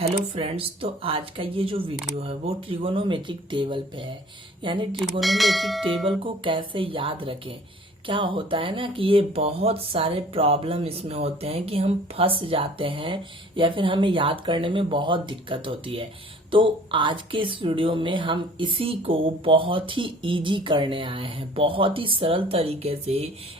Hello friends, तो आज का ये जो वीडियो है वो ट्रिगोनोमेट्रिक टेबल पे है। यानी ट्रिगोनोमेट्रिक टेबल को कैसे याद रखें। क्या होता है ना कि ये बहुत सारे प्रॉब्लम इसमें होते हैं कि हम फंस जाते हैं या फिर हमें याद करने में बहुत दिक्कत होती है। तो आज के इस वीडियो में हम इसी को बहुत ही इजी करने आए हैं। बहुत ही सरल तरीके से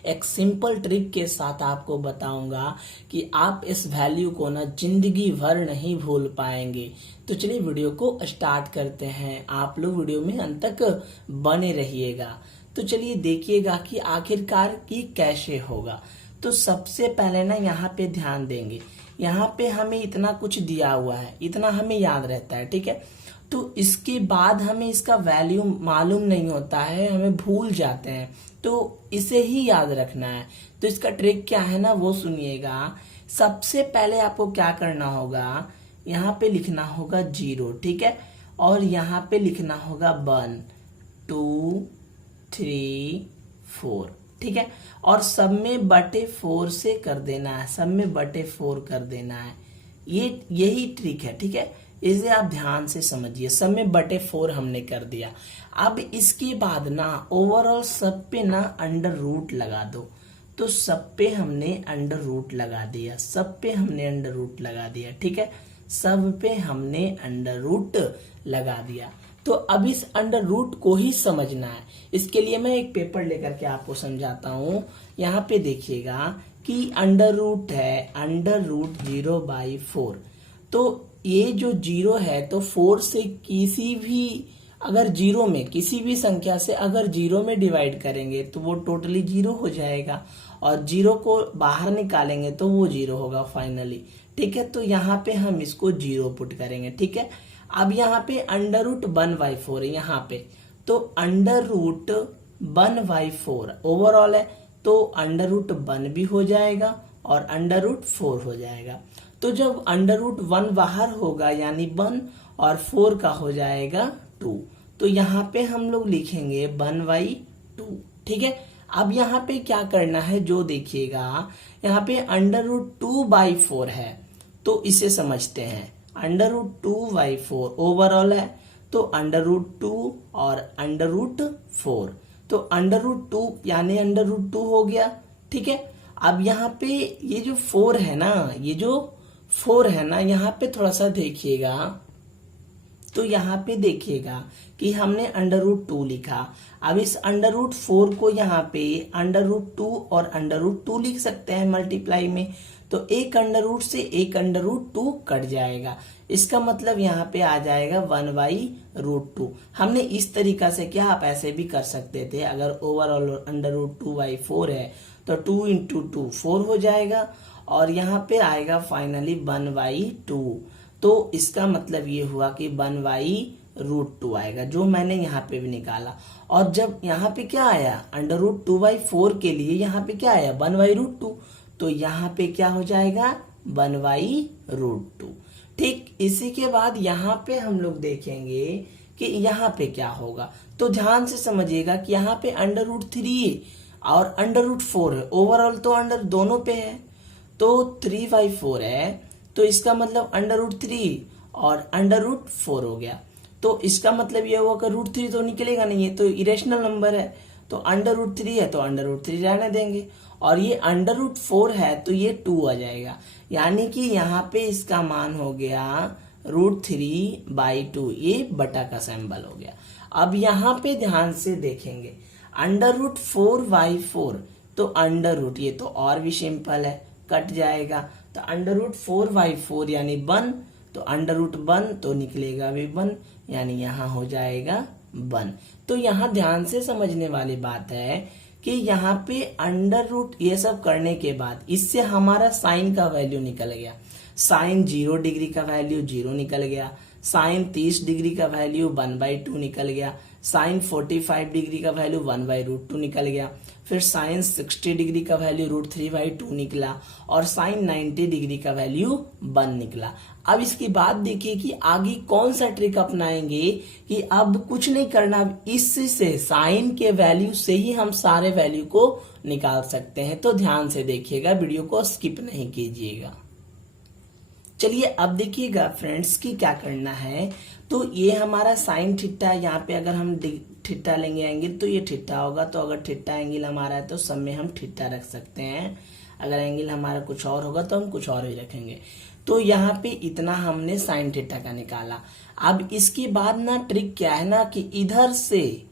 एक सिंपल ट्रिक के साथ आपको बताऊंगा कि आप इस वैल्यू को ना जिंदगी भर नहीं भूल पाएंगे। तो चलिए वीडियो को स्टार्ट करते हैं। आप लोग वीडियो में अंत तक बने रहिएगा। तो चलिए देखिएगा कि आखिरकार की कैसे होगा। तो सबसे पहले ना यहाँ पे ध्यान देंगे। यहाँ पे हमें इतना कुछ दिया हुआ है, इतना हमें याद रहता है, ठीक है। तो इसके बाद हमें इसका वैल्यू मालूम नहीं होता है, हमें भूल जाते हैं। तो इसे ही याद रखना है। तो इसका ट्रिक क्या है ना वो सुनिएगा। सबसे पहले आपको क्या करना होगा, यहाँ पे लिखना होगा 0, ठीक है। और यहाँ पे लिखना होगा 1 2 3 4, ठीक है। और सब में बटे 4 से कर देना है, सब में बटे 4 कर देना है। यही ट्रिक है, ठीक है। इसे आप ध्यान से समझिए। सब में बटे 4 हमने कर दिया। अब इसके बाद ना ओवरऑल सब पे ना अंडर रूट लगा दो। तो सब पे हमने अंडर रूट लगा दिया, सब पे हमने अंडर रूट लगा दिया, ठीक है। सब पे हमने अंडर रूट लगा दिया। तो अब इस अंडर रूट को ही समझना है। इसके लिए मैं एक पेपर लेकर के आपको समझाता हूँ। यहाँ पे देखिएगा कि अंडर रूट है, अंडर रूट 0/4। तो ये जो 0 है तो 4 से किसी भी, अगर 0 में किसी भी संख्या से अगर 0 में डिवाइड करेंगे तो वो टोटली 0 हो जाएगा। और 0 को बाहर निकालेंगे तो वो 0 होगा फाइनली, ठीक है। तो यहाँ पे हम इसको 0 पुट करेंगे, ठीक है। अब यहाँ पे अंडर रूट 1/4 है यहाँ पे। तो अंडर रूट 1/4 ओवरऑल है। तो अंडर रूट 1 भी हो जाएगा और अंडर रूट 4 हो जाएगा। तो जब अंडर रूट 1 बाहर होगा यानी 1 और 4 का हो जाएगा 2। तो यहाँ पे हम लोग लिखेंगे 1/2, ठीक है। अब यहाँ पे क्या करना है जो देखिएगा, यहाँ पे अंडर रूट 2/4 है। तो इसे समझते हैं। अंडर रूट 2/4 ओवरऑल है। तो अंडर रूट 2 और अंडर रूट 4। तो अंडर रूट 2 यानी अंडर रूट 2 हो गया, ठीक है। अब यहाँ पे ये जो 4 है ना, ये जो 4 है ना, यहाँ पे थोड़ा सा देखिएगा। तो यहाँ पे देखिएगा कि हमने अंडर रूट 2 लिखा। अब इस अंडर रूट 4 को यहाँ पे अंडर रूट 2 और अंडर रूट 2 लिख सकते हैं मल्टीप्लाई में। तो एक अंडर रूट से एक अंडर रूट 2 कट जाएगा। इसका मतलब यहाँ पे आ जाएगा 1/√2। हमने इस तरीका से किया, आप ऐसे भी कर सकते थे। अगर ओवरऑल अंडर रूट 2/4 है तो 2 × 2 4 हो जाएगा और यहाँ पे आएगा फाइनली 1/2। तो इसका मतलब ये हुआ कि 1/√2 आएगा, जो मैंने यहाँ पे भी निकाला। और जब यहाँ पे क्या आया, अंडर रूट 2/4 के लिए यहाँ पे क्या आया 1/√2। तो यहाँ पे क्या हो जाएगा 1/√2। ठीक इसी के बाद यहाँ पे हम लोग देखेंगे कि यहाँ पे क्या होगा। तो ध्यान से समझिएगा कि यहाँ पे अंडर रूट 3 और अंडर रूट 4 है। ओवरऑल तो अंडर दोनों पे है। तो 3/4 है। तो इसका मतलब अंडर रूट 3 और अंडर रूट 4 हो गया। तो इसका मतलब ये हुआ कि रूट 3 तो निकलेगा नहीं है, तो इरेशनल नंबर है। तो अंडर रूट 3 है तो अंडर रूट 3 रहने देंगे। और ये अंडर रूट 4 है तो ये 2 आ जाएगा। यानी कि यहाँ पे इसका मान हो गया √3/2। ये बटा का सिंबल हो गया। अब यहाँ पे ध्यान से देखेंगे, अंडर रूट 4/4। तो अंडर रूट, ये तो और भी सिंपल है, कट जाएगा। तो अंडर रूट 4/4 यानी 1। तो अंडर रूट 1 तो निकलेगा भी 1, यानी यहाँ हो जाएगा 1। तो यहाँ ध्यान से समझने वाली बात है कि यहाँ पे अंडर रूट ये सब करने के बाद इससे हमारा साइन का वैल्यू निकल गया। साइन 0 डिग्री का वैल्यू 0 निकल गया। साइन 30 डिग्री का वैल्यू 1/2 निकल गया। साइन 45 डिग्री का वैल्यू 1/√2 निकल गया। फिर साइन 60 डिग्री का वैल्यू √3/2 निकला। और साइन 90 डिग्री का वैल्यू 1 निकला। अब इसके बाद देखिए कि आगे कौन सा ट्रिक अपनाएंगे कि अब कुछ नहीं करना, इससे साइन के वैल्यू से ही हम सारे वैल्यू को निकाल सकते हैं। तो ध्यान से देखिएगा, वीडियो को स्किप नहीं कीजिएगा। चलिए अब देखिएगा फ्रेंड्स कि क्या करना है। तो ये हमारा साइन थीटा, यहाँ पे अगर हम थीटा लेंगे एंगल तो ये थीटा होगा। तो अगर थीटा एंगल हमारा है तो सब में हम थीटा रख सकते हैं। अगर एंगल हमारा कुछ और होगा तो हम कुछ और ही रखेंगे। तो यहाँ पे इतना हमने साइन थीटा का निकाला। अब इसके बाद ना ट्रिक क्या है ना कि इधर से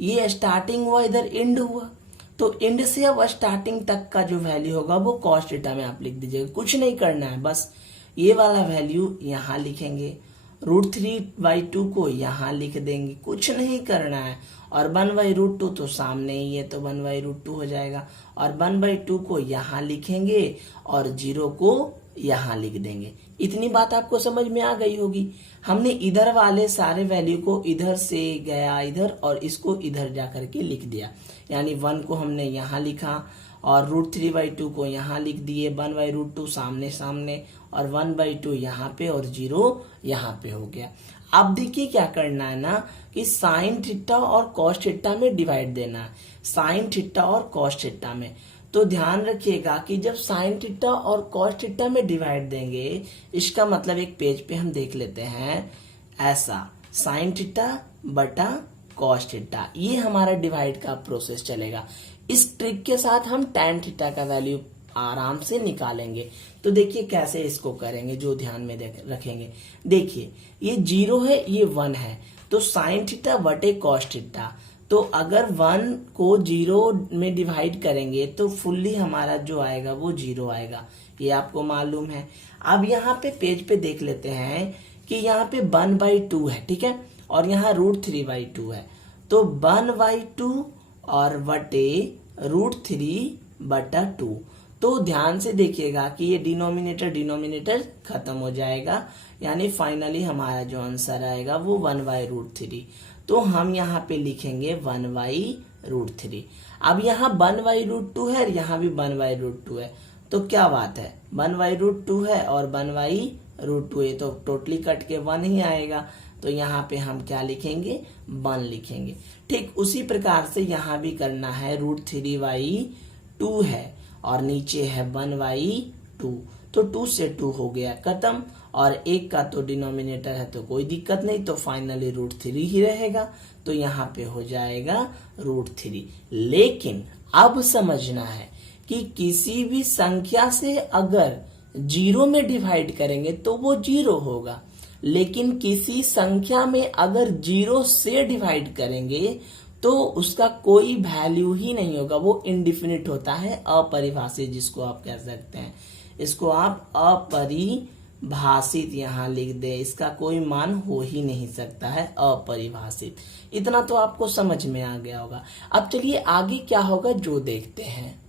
ये स्टार्टिंग हुआ, इधर एंड हुआ, तो एंड से अब स्टार्टिंग तक का जो वैल्यू होगा वो कॉस थीटा में आप लिख दीजिएगा। कुछ नहीं करना है, बस ये वाला वैल्यू यहाँ लिखेंगे, √3/2 को यहाँ लिख देंगे, कुछ नहीं करना है। और 1/√2 तो सामने ही है तो 1/√2 हो जाएगा। और 1/2 को यहाँ लिखेंगे और 0 को यहाँ लिख देंगे। इतनी बात आपको समझ में आ गई होगी। हमने इधर वाले सारे वैल्यू को इधर से गया इधर और इसको इधर जा करके लिख दिया। यानी 1 को हमने यहाँ लिखा और √3/2 को यहाँ लिख दिए, 1/√2 सामने सामने और 1/2 यहाँ पे और 0 यहाँ पे हो गया। अब देखिए क्या करना है ना कि साइन थीटा और कॉस थीटा में डिवाइड देना है, साइन थीटा और कॉस थीटा में। तो ध्यान रखिएगा कि जब साइन थीटा और कॉस थीटा में डिवाइड देंगे, इसका मतलब एक पेज पे हम देख लेते हैं, ऐसा साइन थीटा बटा कॉस थीटा, ये हमारा डिवाइड का प्रोसेस चलेगा। इस ट्रिक के साथ हम tan थीटा का वैल्यू आराम से निकालेंगे। तो देखिए कैसे इसको करेंगे, जो ध्यान में रखेंगे। देखिए ये 0 है, ये 1 है, तो साइन थीटा बटे कॉस थीटा। तो अगर 1 को 0 में डिवाइड करेंगे तो फुल्ली हमारा जो आएगा वो 0 आएगा, ये आपको मालूम है। अब यहाँ पे पेज पे देख लेते हैं कि यहाँ पे 1/2 है, ठीक है, और यहाँ √3/2 है। तो 1/2 और बटे √3/2। तो ध्यान से देखिएगा कि ये डिनोमिनेटर खत्म हो जाएगा, यानी फाइनली हमारा जो आंसर आएगा वो 1/√3। तो हम यहाँ पे लिखेंगे 1/√3। अब यहाँ 1/√2 है और यहाँ भी 1/√2 है, तो क्या बात है, 1/√2 है और 1/√2 है, तो टोटली कट के 1 ही आएगा। तो यहाँ पे हम क्या लिखेंगे, 1 लिखेंगे। ठीक उसी प्रकार से यहाँ भी करना है, √3/2 है और नीचे है 1/2, तो 2 से 2 हो गया खत्म, और 1 का तो डिनोमिनेटर है तो कोई दिक्कत नहीं, तो फाइनली √3 ही रहेगा। तो यहाँ पे हो जाएगा √3। लेकिन अब समझना है कि किसी भी संख्या से अगर 0 में डिवाइड करेंगे तो वो 0 होगा, लेकिन किसी संख्या में अगर 0 से डिवाइड करेंगे तो उसका कोई वैल्यू ही नहीं होगा, वो इनडिफिनिट होता है, अपरिभाषित जिसको आप कह सकते हैं। इसको आप अपरिभाषित यहाँ लिख दे, इसका कोई मान हो ही नहीं सकता है, अपरिभाषित। इतना तो आपको समझ में आ गया होगा। अब चलिए आगे क्या होगा जो देखते हैं।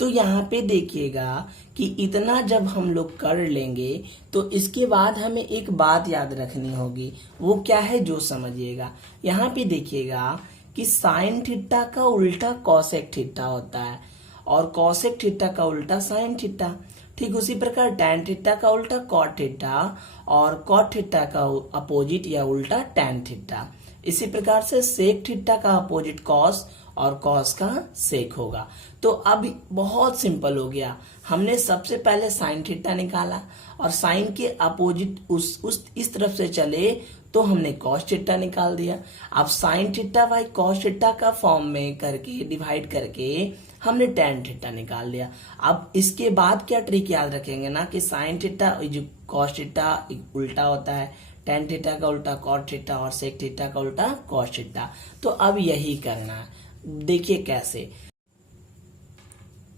तो यहाँ पे देखिएगा कि इतना जब हम लोग कर लेंगे तो इसके बाद हमें एक बात याद रखनी होगी, वो क्या है जो समझिएगा। यहाँ पे देखिएगा कि साइन थीटा का उल्टा कॉसेक थीटा होता है और कॉसेक थीटा का उल्टा साइन थीटा। ठीक उसी प्रकार tan थीटा का उल्टा कॉट थीटा और कॉट थीटा का अपोजिट या उल्टा tan थीटा। इसी प्रकार से सेक थीटा का अपोजिट कॉस और कॉस का सेक होगा। तो अब बहुत सिंपल हो गया, हमने सबसे पहले साइन थीटा निकाला और साइन के अपोजिट उस इस तरफ से चले तो हमने कॉस थीटा निकाल दिया। अब sine theta by cos theta का फॉर्म में करके डिवाइड करके हमने tan थीटा निकाल लिया। अब इसके बाद क्या ट्रिक याद रखेंगे ना कि साइन थीटा जो कॉस थीटा उल्टा होता है, tan थीटा का उल्टा कॉट थीटा और सेक थीटा का उल्टा कॉस थीटा। तो अब यही करना है, देखिए कैसे।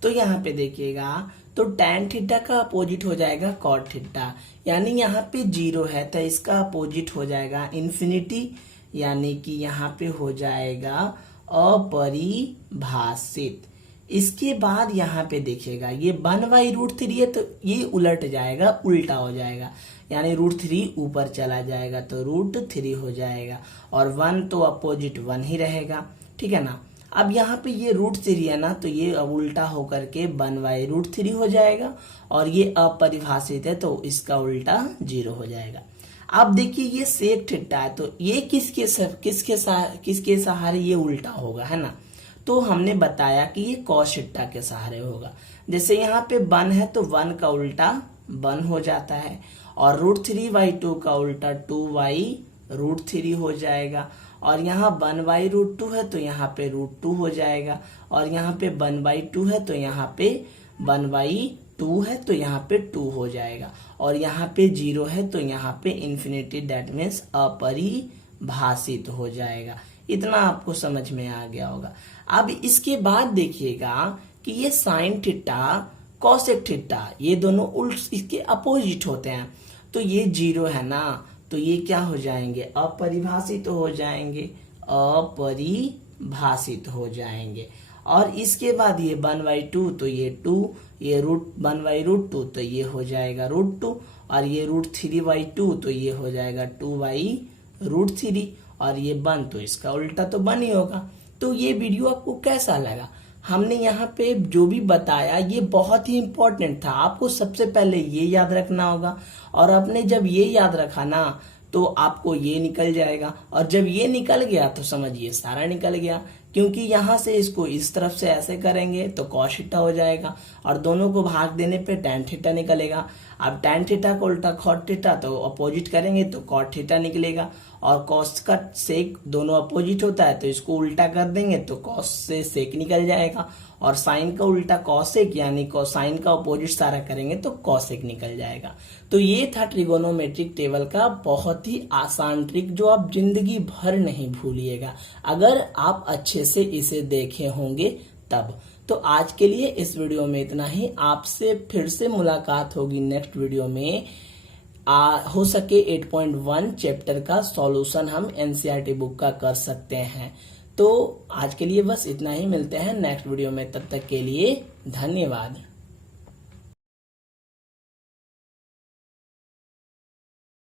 तो यहाँ पे देखिएगा तो tan थीटा का अपोजिट हो जाएगा कॉट थीटा, यानी यहाँ पे 0 है तो इसका अपोजिट हो जाएगा इन्फिनिटी, यानी कि यहाँ पे हो जाएगा अपरिभाषित। इसके बाद यहाँ पे देखिएगा ये 1/√3 है तो ये उलट जाएगा, उल्टा हो जाएगा, यानी √3 ऊपर चला जाएगा तो √3 हो जाएगा और 1 तो अपोजिट 1 ही रहेगा, ठीक है ना। अब यहाँ पे ये √3 है ना, तो ये अब उल्टा होकर के 1/√3 हो जाएगा और ये अपरिभाषित है तो इसका उल्टा 0 हो जाएगा। अब देखिए ये सेक थीटा है तो ये किसके सहारे ये उल्टा होगा, है ना। तो हमने बताया कि ये कॉस थीटा के सहारे होगा। जैसे यहाँ पे 1 है तो 1 का उल्टा 1 हो जाता है। और √3/2 का उल्टा 2y√3 हो जाएगा। और यहाँ 1/√2 है तो यहाँ पे √2 हो जाएगा। और यहाँ पे 1/2 है तो यहाँ पे 1/2 है तो यहाँ पे 2 हो जाएगा। और यहाँ पे 0 है तो यहाँ पे इन्फिनिटी, दैट मीन्स अपरिभाषित हो जाएगा। इतना आपको समझ में आ गया होगा। अब इसके बाद देखिएगा कि ये साइन थीटा, कॉसेक थीटा, ये दोनों उल्ट इसके अपोजिट होते हैं। तो ये 0 है ना, तो ये क्या हो जाएंगे, अपरिभाषित हो जाएंगे, अपरिभाषित हो जाएंगे। और इसके बाद ये 1/2 तो ये 2, ये √1/√2 तो ये हो जाएगा √2, और ये √3/2 तो ये हो जाएगा 2y√3, और ये 1 तो इसका उल्टा तो 1 ही होगा। तो ये वीडियो आपको कैसा लगा? हमने यहाँ पे जो भी बताया ये बहुत ही इम्पोर्टेंट था। आपको सबसे पहले ये याद रखना होगा, और आपने जब ये याद रखा ना तो आपको ये निकल जाएगा। और जब ये निकल गया तो समझिए सारा निकल गया, क्योंकि यहाँ से इसको इस तरफ से ऐसे करेंगे तो cos थीटा हो जाएगा, और दोनों को भाग देने पे tan थीटा निकलेगा। अब tan थीटा को उल्टा cos थीटा तो अपोजिट करेंगे तो cot थीटा निकलेगा। और cos का सेक दोनों अपोजिट होता है तो इसको उल्टा कर देंगे तो cos से सेक निकल जाएगा। और साइन का उल्टा cosec यानी साइन का अपोजिट सारा करेंगे तो cosec निकल जाएगा। तो ये था ट्रिगोनोमेट्रिक टेबल का बहुत ही आसान ट्रिक, जो आप जिंदगी भर नहीं भूलिएगा अगर आप अच्छे से इसे देखे होंगे तब। तो आज के लिए इस वीडियो में इतना ही। आपसे फिर से मुलाकात होगी नेक्स्ट वीडियो में। हो सके 8.1 चैप्टर का सॉल्यूशन हम एनसीईआरटी बुक का कर सकते हैं। तो आज के लिए बस इतना ही, मिलते हैं नेक्स्ट वीडियो में, तब तक के लिए धन्यवाद।